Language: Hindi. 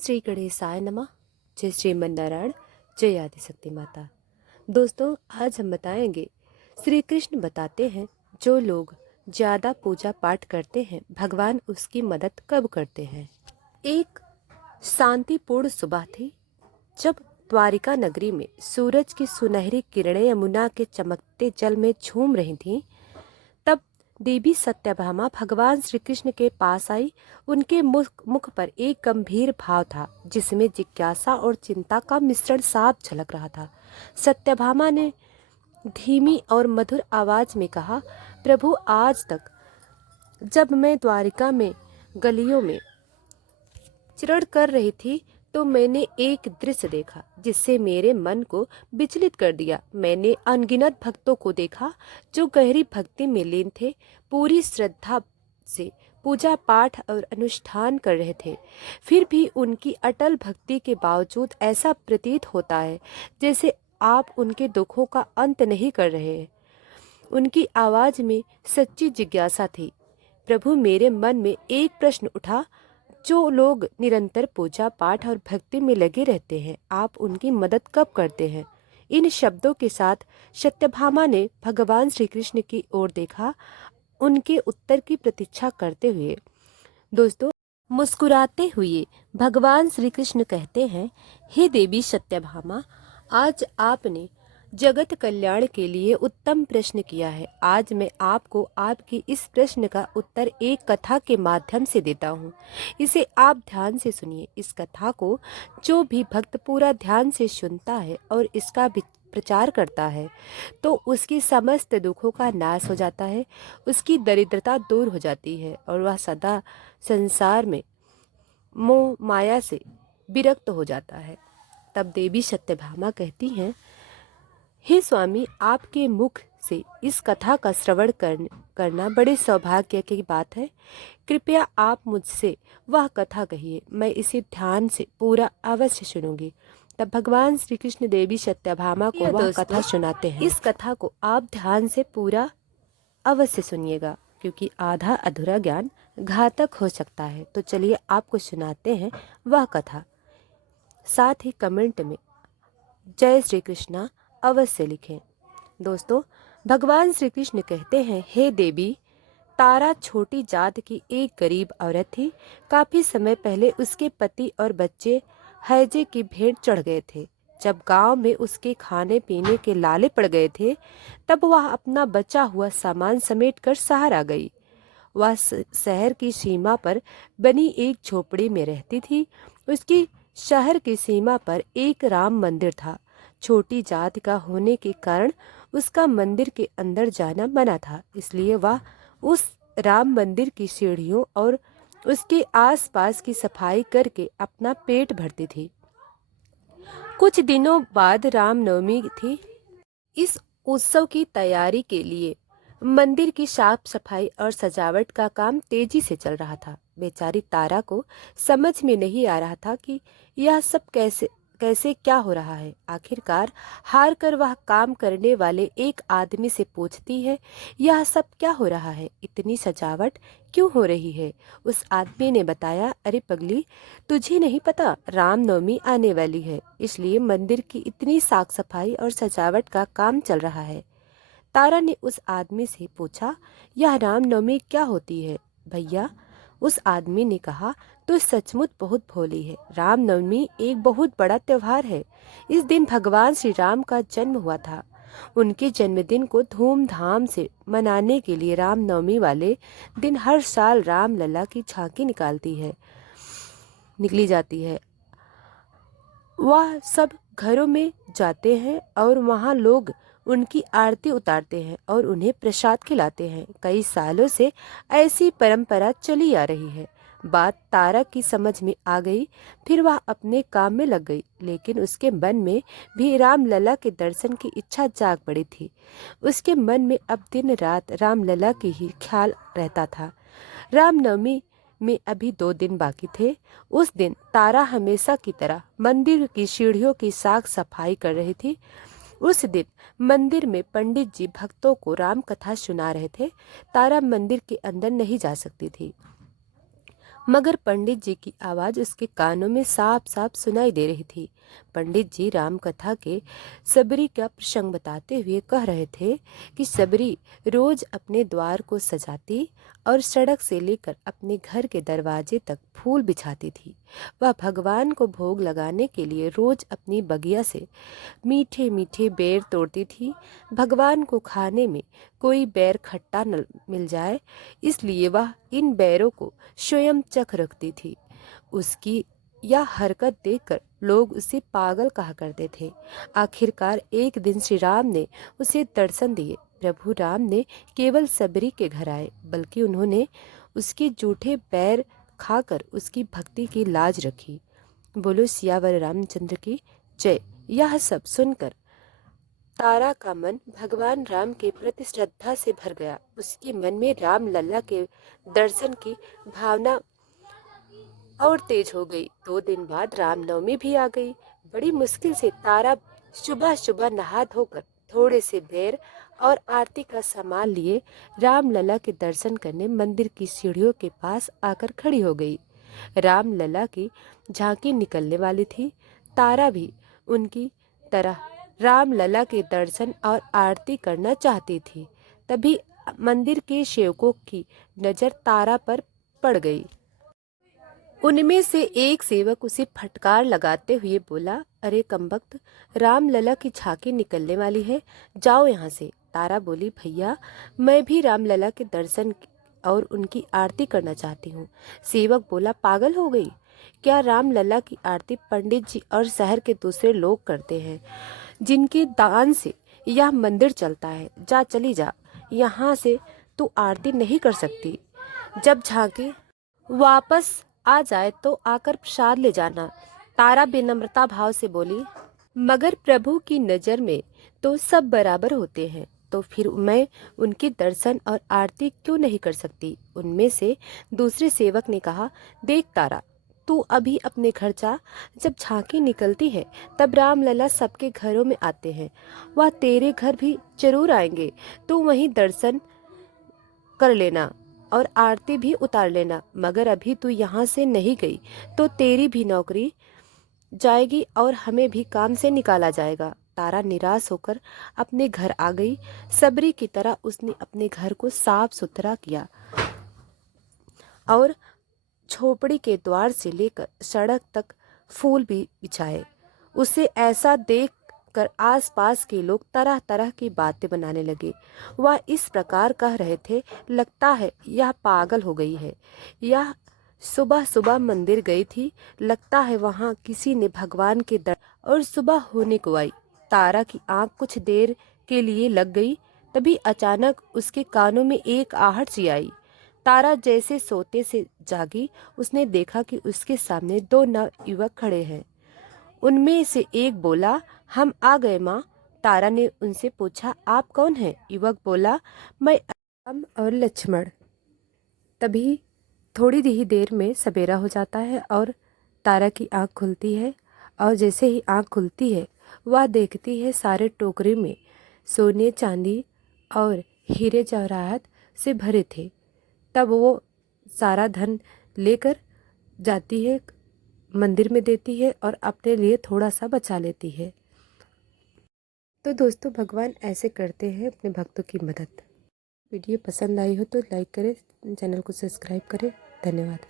श्री गणेशाय नमः। जय श्रीमन नारायण, जय आदिशक्ति माता। दोस्तों, आज हम बताएंगे श्री कृष्ण बताते हैं जो लोग ज़्यादा पूजा पाठ करते हैं भगवान उसकी मदद कब करते हैं। एक शांतिपूर्ण सुबह थी जब द्वारिका नगरी में सूरज की सुनहरी किरणें यमुना के चमकते जल में झूम रही थीं। तब देवी सत्यभामा भगवान श्री कृष्ण के पास आई। उनके मुख पर एक गंभीर भाव था जिसमें जिज्ञासा और चिंता का मिश्रण साफ झलक रहा था। सत्यभामा ने धीमी और मधुर आवाज में कहा, प्रभु, आज तक जब मैं द्वारिका में गलियों में चरण कर रही थी तो मैंने एक दृश्य देखा जिससे मेरे मन को विचलित कर दिया। मैंने अनगिनत भक्तों को देखा जो गहरी भक्ति में लीन थे, पूरी श्रद्धा से पूजा पाठ और अनुष्ठान कर रहे थे। फिर भी उनकी अटल भक्ति के बावजूद ऐसा प्रतीत होता है जैसे आप उनके दुखों का अंत नहीं कर रहे हैं। उनकी आवाज में सच्ची जिज्ञासा थी। प्रभु, मेरे मन में एक प्रश्न उठा, जो लोग निरंतर पूजा पाठ और भक्ति में लगे रहते हैं, आप उनकी मदद कब करते हैं। इन शब्दों के साथ सत्यभामा ने भगवान श्री कृष्ण की ओर देखा, उनके उत्तर की प्रतीक्षा करते हुए। दोस्तों, मुस्कुराते हुए भगवान श्री कृष्ण कहते हैं, हे देवी सत्यभामा, आज आपने जगत कल्याण के लिए उत्तम प्रश्न किया है। आज मैं आपको आपकी इस प्रश्न का उत्तर एक कथा के माध्यम से देता हूँ। इसे आप ध्यान से सुनिए। इस कथा को जो भी भक्त पूरा ध्यान से सुनता है और इसका प्रचार करता है तो उसकी समस्त दुखों का नाश हो जाता है, उसकी दरिद्रता दूर हो जाती है और वह सदा संसार में मोह माया से विरक्त हो जाता है। तब देवी सत्यभामा कहती हैं, हे स्वामी, आपके मुख से इस कथा का श्रवण करना बड़े सौभाग्य की बात है। कृपया आप मुझसे वह कथा कहिए, मैं इसे ध्यान से पूरा अवश्य सुनूंगी। तब भगवान श्री कृष्ण देवी सत्यभामा को वह कथा सुनाते हैं। इस कथा को आप ध्यान से पूरा अवश्य सुनिएगा क्योंकि आधा अधूरा ज्ञान घातक हो सकता है। तो चलिए आपको सुनाते हैं वह कथा। साथ ही कमेंट में जय श्री कृष्णा अवश्य लिखें। दोस्तों, भगवान श्री कृष्ण कहते हैं, हे देवी, तारा छोटी जात की एक गरीब औरत थी। काफी समय पहले उसके पति और बच्चे हैजे की भेंट चढ़ गए थे। जब गांव में उसके खाने पीने के लाले पड़ गए थे तब वह अपना बचा हुआ सामान समेट कर शहर आ गई। वह शहर की सीमा पर बनी एक झोपड़ी में रहती थी। उसकी शहर की सीमा पर एक राम मंदिर था। छोटी जात का होने के कारण उसका मंदिर के अंदर जाना मना था, इसलिए वह उस राम मंदिर की सीढ़ियों और उसके आसपास की सफाई करके अपना पेट भरती थी। कुछ दिनों बाद रामनवमी थी। इस उत्सव की तैयारी के लिए मंदिर की साफ सफाई और सजावट का काम तेजी से चल रहा था। बेचारी तारा को समझ में नहीं आ रहा था कि यह सब कैसे कैसे क्या हो रहा है। आखिरकार हार कर वह काम करने वाले एक आदमी से पूछती है, यह सब क्या हो रहा है, इतनी सजावट क्यों हो रही है। उस आदमी ने बताया, अरे पगली, तुझे नहीं पता, रामनवमी आने वाली है, इसलिए मंदिर की इतनी साफ सफाई और सजावट का काम चल रहा है। तारा ने उस आदमी से पूछा, यह रामनवमी क्या होती है भैया। उस आदमी ने कहा, तो सचमुच बहुत भोली है। रामनवमी एक बहुत बड़ा त्योहार है। इस दिन भगवान श्री राम का जन्म हुआ था। उनके जन्मदिन को धूमधाम से मनाने के लिए रामनवमी वाले दिन हर साल रामलला की झांकी निकली जाती है। वह सब घरों में जाते हैं और वहाँ लोग उनकी आरती उतारते हैं और उन्हें प्रसाद खिलाते हैं। कई सालों से ऐसी परंपरा चली आ रही है। बात तारा की समझ में आ गई। फिर वह अपने काम में लग गई, लेकिन उसके मन में भी रामलला के दर्शन की इच्छा जाग पड़ी थी। उसके मन में अब दिन रात रामलला की ही ख्याल रहता था। रामनवमी में अभी 2 दिन बाकी थे। उस दिन तारा हमेशा की तरह मंदिर की सीढ़ियों की साफ सफाई कर रही थी। उस दिन मंदिर में पंडित जी भक्तों को राम कथा सुना रहे थे। तारा मंदिर के अंदर नहीं जा सकती थी। मगर पंडित जी की आवाज उसके कानों में साफ साफ सुनाई दे रही थी। पंडित जी राम कथा के सबरी का प्रसंग बताते हुए कह रहे थे कि सबरी रोज अपने द्वार को सजाती और सड़क से लेकर अपने घर के दरवाजे तक फूल बिछाती थी। वह भगवान को भोग लगाने के लिए रोज अपनी बगिया से मीठे मीठे बेर तोड़ती थी। भगवान को खाने में कोई बेर खट्टा न मिल जाए, इसलिए वह इन बेरों को स्वयं चख रखती थी। उसकी यह हरकत देखकर लोग उसे पागल कहा करते थे। आखिरकार एक दिन श्री राम ने उसे दर्शन दिए। प्रभु राम ने केवल सबरी के घर आए, बल्कि उन्होंने उसके जूठे पैर खाकर उसकी भक्ति की लाज रखी। बोलो सियावर रामचंद्र की जय। यह सब सुनकर तारा का मन भगवान राम के प्रति श्रद्धा से भर गया। उसके मन में राम लल्ला के दर्शन की भावना और तेज हो गई। 2 दिन बाद रामनवमी भी आ गई। बड़ी मुश्किल से तारा सुबह सुबह नहा धोकर थोड़े से बेर और आरती का सामान लिए राम लला के दर्शन करने मंदिर की सीढ़ियों के पास आकर खड़ी हो गई। राम लला की झांकी निकलने वाली थी। तारा भी उनकी तरह राम लला के दर्शन और आरती करना चाहती थी। तभी मंदिर के सेवकों की नजर तारा पर पड़ गई। उनमें से एक सेवक उसे फटकार लगाते हुए बोला, अरे कमबख्त, राम लला की झांकी निकलने वाली है, जाओ यहाँ से। तारा बोली, भैया मैं भी राम लला के दर्शन और उनकी आरती करना चाहती हूँ। सेवक बोला, पागल हो गई क्या? राम लला की आरती पंडित जी और शहर के दूसरे लोग करते हैं, जिनके दान से यह मंदिर चलता है। जा, चली जा यहाँ से, तू आरती नहीं कर सकती। जब झांकी वापस आ जाए तो आकर प्रसाद ले जाना। तारा विनम्रता भाव से बोली, मगर प्रभु की नजर में तो सब बराबर होते हैं, तो फिर मैं उनके दर्शन और आरती क्यों नहीं कर सकती? उनमें से दूसरे सेवक ने कहा, देख तारा, तू अभी अपने घर जा। जब झांकी निकलती है तब राम लला सबके घरों में आते हैं। वह तेरे घर भी जरूर आएंगे, तू वहीं दर्शन कर लेना और आरती भी उतार लेना। मगर अभी तू यहाँ से नहीं गई तो तेरी भी नौकरी जाएगी और हमें भी काम से निकाला जाएगा। तारा निराश होकर अपने घर आ गई। सबरी की तरह उसने अपने घर को साफ सुथरा किया और झोपड़ी के द्वार से लेकर सड़क तक फूल भी बिछाए। उसे ऐसा देख कर आसपास के लोग तरह तरह की बातें बनाने लगे। वह इस प्रकार कह रहे थे, लगता है यह पागल हो गई है। यह सुबह सुबह मंदिर गई थी, लगता है वहाँ किसी ने भगवान के दर्शन और सुबह होने को आई। तारा की आंख कुछ देर के लिए लग गई। तभी अचानक उसके कानों में एक आहट सी आई। तारा जैसे सोते से जागी, उसने देखा कि उसके सामने 2 नवयुवक खड़े हैं। उनमें से एक बोला, हम आ गए माँ। तारा ने उनसे पूछा, आप कौन हैं? युवक बोला, मैं राम और लक्ष्मण। तभी थोड़ी ही देर में सवेरा हो जाता है और तारा की आंख खुलती है, और जैसे ही आंख खुलती है वह देखती है सारे टोकरी में सोने चांदी और हीरे जवाहरात से भरे थे। तब वो सारा धन लेकर जाती है, मंदिर में देती है और अपने लिए थोड़ा सा बचा लेती है। तो दोस्तों, भगवान ऐसे करते हैं अपने भक्तों की मदद। वीडियो पसंद आई हो तो लाइक करें, चैनल को सब्सक्राइब करें। धन्यवाद।